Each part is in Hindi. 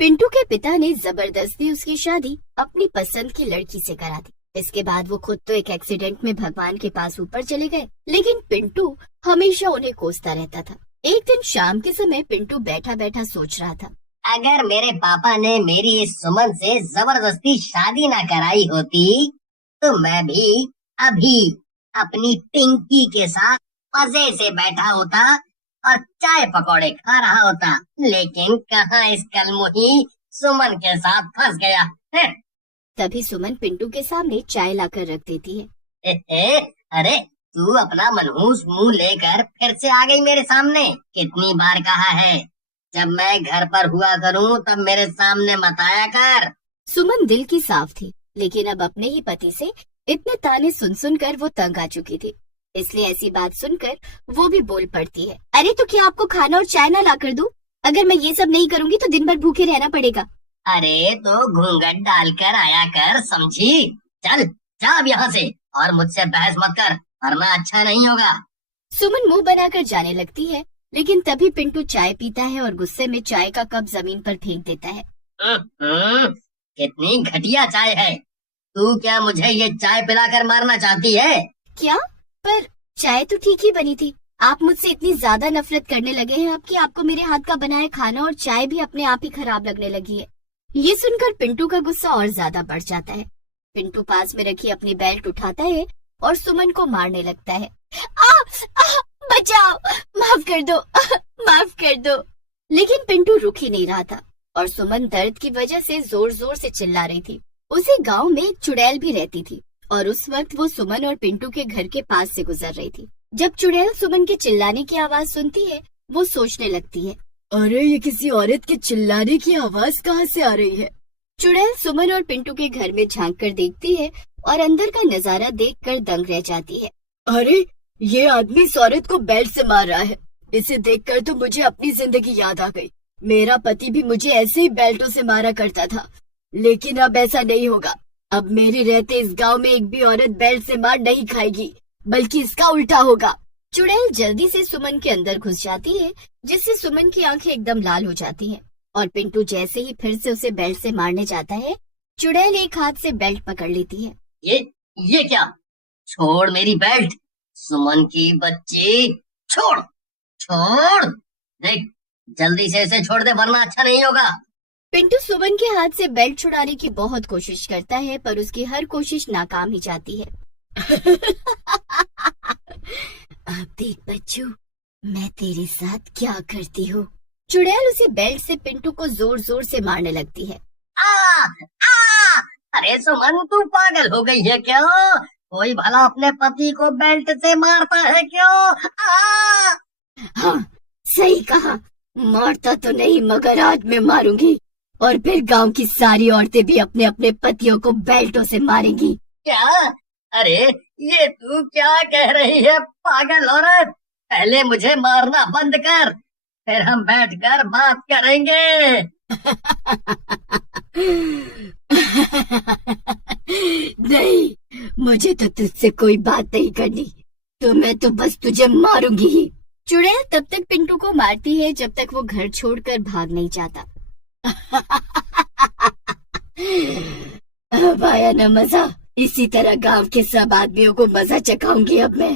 पिंटू के पिता ने जबरदस्ती उसकी शादी अपनी पसंद की लड़की से करा दी। इसके बाद वो खुद तो एक एक्सीडेंट में भगवान के पास ऊपर चले गए, लेकिन पिंटू हमेशा उन्हें कोसता रहता था। एक दिन शाम के समय पिंटू बैठा बैठा सोच रहा था, अगर मेरे पापा ने मेरी इस सुमन से जबरदस्ती शादी ना कराई होती तो मैं भी अभी अपनी पिंकी के साथ मजे से बैठा होता और चाय पकौड़े खा रहा होता। लेकिन कहाँ इस कलमुही सुमन के साथ फंस गया है। तभी सुमन पिंटू के सामने चाय लाकर रख देती है। अरे तू अपना मनहूस मुंह लेकर फिर से आ गई मेरे सामने। कितनी बार कहा है जब मैं घर पर हुआ करूं तब मेरे सामने मत आया कर। सुमन दिल की साफ थी, लेकिन अब अपने ही पति से इतने ताने सुन सुनकर वो तंग आ चुकी थी। इसलिए ऐसी बात सुनकर वो भी बोल पड़ती है, अरे तो क्या आपको खाना और चाय ना ला कर दूं? अगर मैं ये सब नहीं करूंगी तो दिन भर भूखे रहना पड़ेगा। अरे तो घूंघट डालकर आया कर, समझी। चल जा अब यहाँ से और मुझसे बहस मत कर, वरना अच्छा नहीं होगा। सुमन मुंह बनाकर जाने लगती है, लेकिन तभी पिंटू चाय पीता है और गुस्से में चाय का कप जमीन पर फेंक देता है। कितनी घटिया चाय है। तू क्या मुझे ये चाय पिलाकर मारना चाहती है? क्या? पर चाय तो ठीक ही बनी थी। आप मुझसे इतनी ज्यादा नफरत करने लगे हैं अब कि आपको मेरे हाथ का बनाया खाना और चाय भी अपने आप ही खराब लगने लगी है। ये सुनकर पिंटू का गुस्सा और ज्यादा बढ़ जाता है। पिंटू पास में रखी अपनी बेल्ट उठाता है और सुमन को मारने लगता है। बचाओ, माफ कर दो, माफ कर दो। लेकिन पिंटू रुक ही नहीं रहा था और सुमन दर्द की वजह से जोर जोर से चिल्ला रही थी। उसी गांव में एक चुड़ैल भी रहती थी और उस वक्त वो सुमन और पिंटू के घर के पास से गुजर रही थी। जब चुड़ैल सुमन के चिल्लाने की आवाज सुनती है, वो सोचने लगती है, अरे ये किसी औरत के चिल्लाने की आवाज कहाँ से आ रही है। चुड़ैल सुमन और पिंटू के घर में झांक कर देखती है और अंदर का नजारा देखकर दंग रह जाती है। अरे ये आदमी इस औरत को बेल्ट से मार रहा है। इसे देखकर तो मुझे अपनी जिंदगी याद आ गई। मेरा पति भी मुझे ऐसे ही बेल्टों से मारा करता था, लेकिन अब ऐसा नहीं होगा। अब मेरे रहते इस गांव में एक भी औरत बेल्ट से मार नहीं खाएगी, बल्कि इसका उल्टा होगा। चुड़ैल जल्दी से सुमन के अंदर घुस जाती है, जिससे सुमन की आंखें एकदम लाल हो जाती हैं। और पिंटू जैसे ही फिर से उसे बेल्ट से मारने जाता है, चुड़ैल एक हाथ से बेल्ट पकड़ लेती है। ये क्या? छोड़ मेरी बेल्ट, सुमन की बच्ची, छोड़ छोड़। देख जल्दी से इसे छोड़ दे वरना अच्छा नहीं होगा। पिंटू सुमन के हाथ से बेल्ट छुड़ाने की बहुत कोशिश करता है, पर उसकी हर कोशिश नाकाम ही जाती है। अब देख बच्चू, मैं तेरे साथ क्या करती हूँ। चुड़ैल उसे बेल्ट से पिंटू को जोर जोर से मारने लगती है। आ, अरे सुमन तू पागल हो गई है क्या? कोई भला अपने पति को बेल्ट से मारता है क्यों? हाँ सही कहा, मारता तो नहीं मगर आज मैं मारूंगी और फिर गांव की सारी औरतें भी अपने अपने पतियों को बेल्टों से मारेंगी। क्या? अरे ये तू क्या कह रही है पागल औरत? पहले मुझे मारना बंद कर, फिर हम बैठकर बात करेंगे। नहीं, मुझे तो तुझसे कोई बात नहीं करनी, तो मैं तो बस तुझे मारूंगी ही। चुड़ैल तब तक पिंटू को मारती है जब तक वो घर छोड़कर भाग नहीं जाता। अब आया ना मजा, इसी तरह गांव के सब आदमियों को मजा चखाऊंगी अब मैं।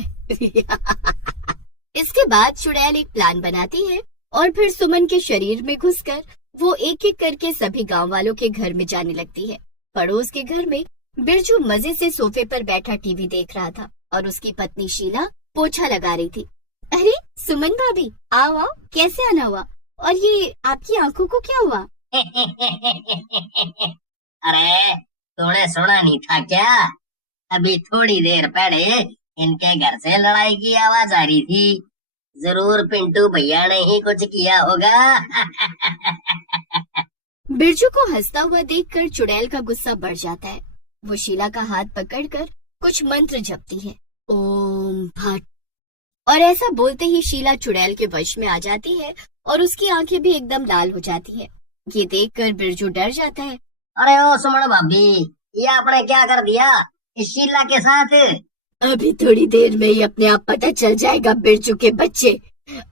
इसके बाद चुड़ैल एक प्लान बनाती है और फिर सुमन के शरीर में घुसकर वो एक एक करके सभी गांव वालों के घर में जाने लगती है। पड़ोस के घर में बिरजू मजे से सोफे पर बैठा टीवी देख रहा था और उसकी पत्नी शीला पोछा लगा रही थी। अरे सुमन भाभी, आओ आओ, कैसे आना हुआ? और ये आपकी आंखों को क्या हुआ? अरे तूने सुना नहीं था क्या? अभी थोड़ी देर पहले इनके घर से लड़ाई की आवाज आ रही थी। जरूर पिंटू भैया ने ही कुछ किया होगा। बिरजू को हंसता हुआ देखकर चुड़ैल का गुस्सा बढ़ जाता है। वो शीला का हाथ पकड़कर कुछ मंत्र जपती है, ओम भट, और ऐसा बोलते ही शीला चुड़ैल के वश में आ जाती है और उसकी आंखें भी एकदम लाल हो जाती है। ये देखकर बिरजू डर जाता है। अरे ओ सुमन भाभी, ये आपने क्या कर दिया इस शीला के साथ? अभी थोड़ी देर में ही अपने आप पता चल जाएगा बिरजू के बच्चे।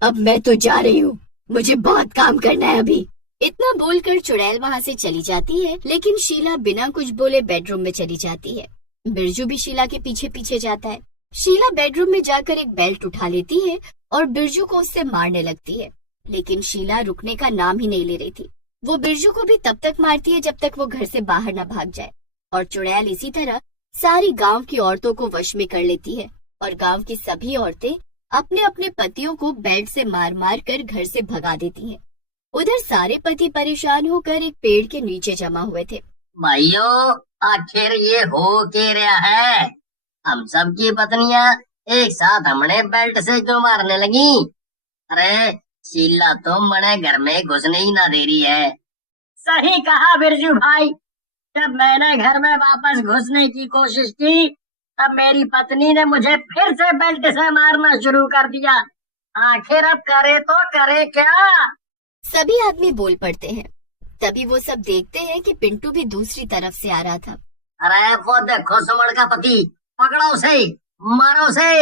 अब मैं तो जा रही हूँ, मुझे बहुत काम करना है अभी। इतना बोलकर चुड़ैल वहाँ से चली जाती है, लेकिन शीला बिना कुछ बोले बेडरूम में चली जाती है। बिरजू भी शीला के पीछे पीछे जाता है। शीला बेडरूम में जाकर एक बेल्ट उठा लेती है और बिरजू को उससे मारने लगती है, लेकिन शीला रुकने का नाम ही नहीं ले रही थी। वो बिरजू को भी तब तक मारती है जब तक वो घर से बाहर न भाग जाए। और चुड़ैल इसी तरह सारी गांव की औरतों को वश में कर लेती है और गांव की सभी औरतें अपने अपने पतियों को बेल्ट से मार मार कर घर से भगा देती हैं। उधर सारे पति परेशान होकर एक पेड़ के नीचे जमा हुए थे। भाइयों, आखिर ये हो क्या रहा है? हम सब की पत्नियां एक साथ हमने बेल्ट से क्यों मारने लगी? अरे शीला तो मने घर में घुसने ही ना दे रही है। सही कहा बिरजू भाई, जब मैंने घर में वापस घुसने की कोशिश की तब मेरी पत्नी ने मुझे फिर से बेल्ट से मारना शुरू कर दिया। आखिर अब करे तो करे क्या? सभी आदमी बोल पड़ते हैं। तभी वो सब देखते हैं कि पिंटू भी दूसरी तरफ से आ रहा था। अरे वो देखो सुमन का पति, पकड़ो उसे, मारो उसे।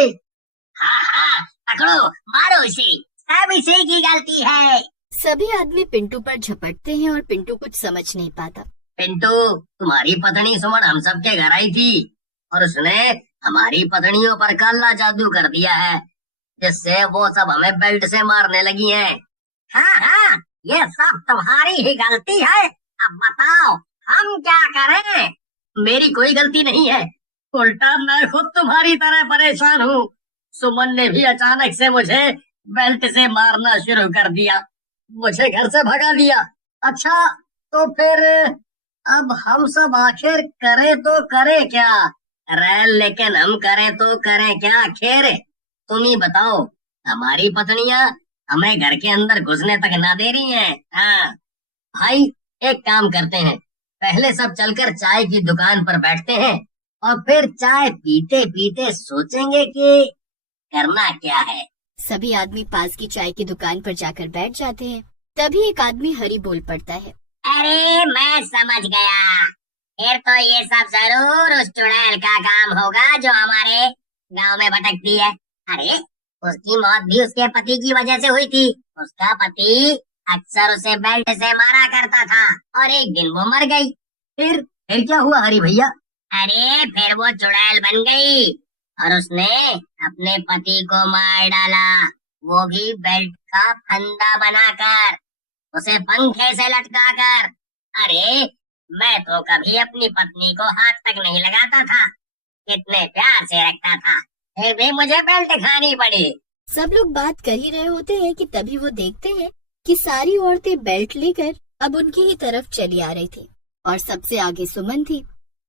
हाँ हाँ, पकड़ो मारो उसे, सब इसी की गलती है। सभी आदमी पिंटू पर झपटते हैं और पिंटू कुछ समझ नहीं पाता। पिंटू, तुम्हारी पत्नी सुमन हम सब के घर आई थी और उसने हमारी पत्नियों पर काला जादू कर दिया है, जिससे वो सब हमें बेल्ट से मारने लगी हैं। हाँ हाँ, ये सब तुम्हारी ही गलती है। अब बताओ हम क्या करें? मेरी कोई गलती नहीं है, उल्टा मैं खुद तुम्हारी तरह परेशान हूँ। सुमन ने भी अचानक से मुझे बेल्ट से मारना शुरू कर दिया, मुझे घर से भगा दिया। अच्छा तो फिर अब हम सब आखिर करें तो करें क्या? अरे लेकिन हम करें तो करें क्या आखिर? तुम ही बताओ। हमारी पत्नियां हमें घर के अंदर घुसने तक ना दे रही हैं। हाँ भाई, एक काम करते हैं, पहले सब चलकर चाय की दुकान पर बैठते हैं और फिर चाय पीते पीते सोचेंगे कि करना क्या है। सभी आदमी पास की चाय की दुकान पर जाकर बैठ जाते हैं। तभी एक आदमी हरी बोल पड़ता है। अरे मैं समझ गया, फिर तो ये सब जरूर उस चुड़ैल का काम होगा जो हमारे गांव में भटकती है। अरे उसकी मौत भी उसके पति की वजह से हुई थी। उसका पति अक्सर उसे बेल्ट से मारा करता था और एक दिन वो मर गई। फिर क्या हुआ हरी भैया? अरे फिर वो चुड़ैल बन गई और उसने अपने पति को मार डाला, वो भी बेल्ट का फंदा बनाकर, उसे पंखे से लटका कर। अरे मैं तो कभी अपनी पत्नी को हाथ तक नहीं लगाता था, कितने प्यार से रखता था, फिर भी मुझे बेल्ट खानी पड़ी। सब लोग बात कर ही रहे होते हैं कि तभी वो देखते हैं कि सारी औरतें बेल्ट लेकर अब उनकी ही तरफ चली आ रही थी और सबसे आगे सुमन थी।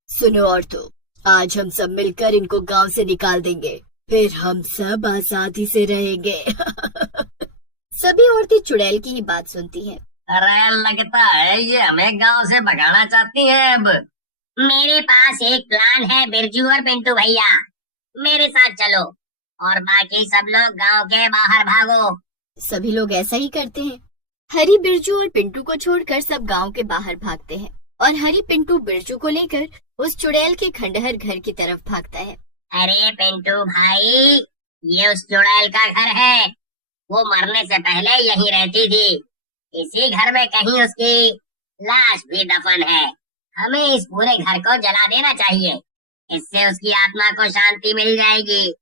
सुनो औरतों, आज हम सब मिलकर इनको गांव से निकाल देंगे, फिर हम सब आजादी से रहेंगे। सभी औरतें चुड़ैल की ही बात सुनती हैं। अरे लगता है ये हमें गांव से भगाना चाहती हैं। अब मेरे पास एक प्लान है बिरजू और पिंटू भैया, मेरे साथ चलो और बाकी सब लोग गांव के बाहर भागो। सभी लोग ऐसा ही करते हैं। हरी बिरजू और पिंटू को छोड़कर सब गांव के बाहर भागते हैं और हरी पिंटू बिरजू को लेकर उस चुड़ैल के खंडहर घर की तरफ भागता है। अरे पिंटू भाई, ये उस चुड़ैल का घर है, वो मरने से पहले यहीं रहती थी। इसी घर में कहीं उसकी लाश भी दफन है। हमें इस पूरे घर को जला देना चाहिए, इससे उसकी आत्मा को शांति मिल जाएगी।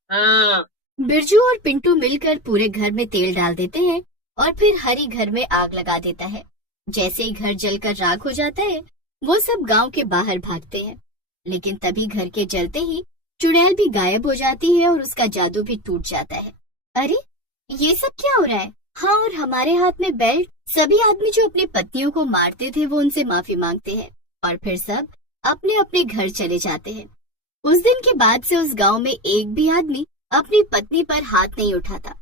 बिरजू और पिंटू मिलकर पूरे घर में तेल डाल देते हैं और फिर हरी घर में आग लगा देता है। जैसे ही घर जलकर राख हो जाता है, वो सब गांव के बाहर भागते हैं। लेकिन तभी घर के जलते ही चुड़ैल भी गायब हो जाती है और उसका जादू भी टूट जाता है। अरे ये सब क्या हो रहा है? हाँ, और हमारे हाथ में बेल्ट। सभी आदमी जो अपनी पत्नियों को मारते थे वो उनसे माफी मांगते हैं और फिर सब अपने अपने घर चले जाते हैं। उस दिन के बाद से उस गांव में एक भी आदमी अपनी पत्नी पर हाथ नहीं उठाता।